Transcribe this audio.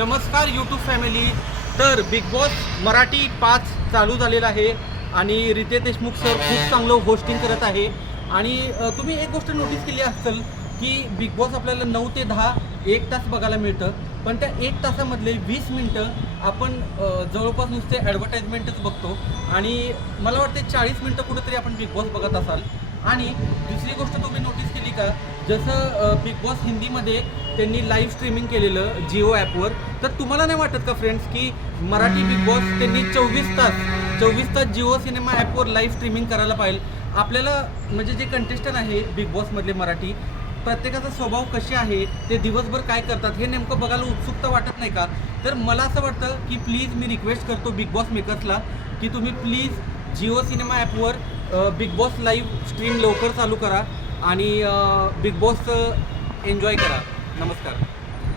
नमस्कार YouTube family. तर big boss Marathi 5 चालू झालेला आहे आणि रितेश देशमुख सर खूप चांगलं होस्टिंग करत आहे. आणि तुम्ही एक गोष्ट नोटीस केली असेल की बिग बॉस आपल्याला 9 ते 10 1 तास बघायला मिळतं, पण त्या 1 तासामधले 20 मिनटं आपण जवळपास नुसते ॲडव्हर्टाईजमेंटच बघतो आणि मला वाटते 40 मिनटं कुठेतरी आपण बिग बॉस बघत असाल. आणि दुसरी गोष्ट तुम्ही नोटीस केली का, जसं बिग बॉस हिंदीमध्ये त्यांनी लाईव्ह स्ट्रीमिंग केलेलं जिओ ॲपवर, तर तुम्हाला नाही वाटत का फ्रेंड्स की मराठी बिग बॉस त्यांनी 24 तास जिओ सिनेमा ॲपवर लाईव्ह स्ट्रीमिंग करायला पाहिजे. आपल्याला म्हणजे जे कंटेस्टंट आहे बिग बॉसमधले मराठी, प्रत्येकाचा स्वभाव कसे आहे, ते दिवसभर काय करतात हे नेमकं बघायला उत्सुकता वाटत नाही का? तर मला असं वाटतं की प्लीज मी रिक्वेस्ट करतो बिग बॉस मेकर्सला की तुम्ही प्लीज जिओ सिनेमा ॲपवर बिग बॉस लाईव्ह स्ट्रीम लवकर चालू करा आणि बिग बॉस एन्जॉय करा. नमस्कार.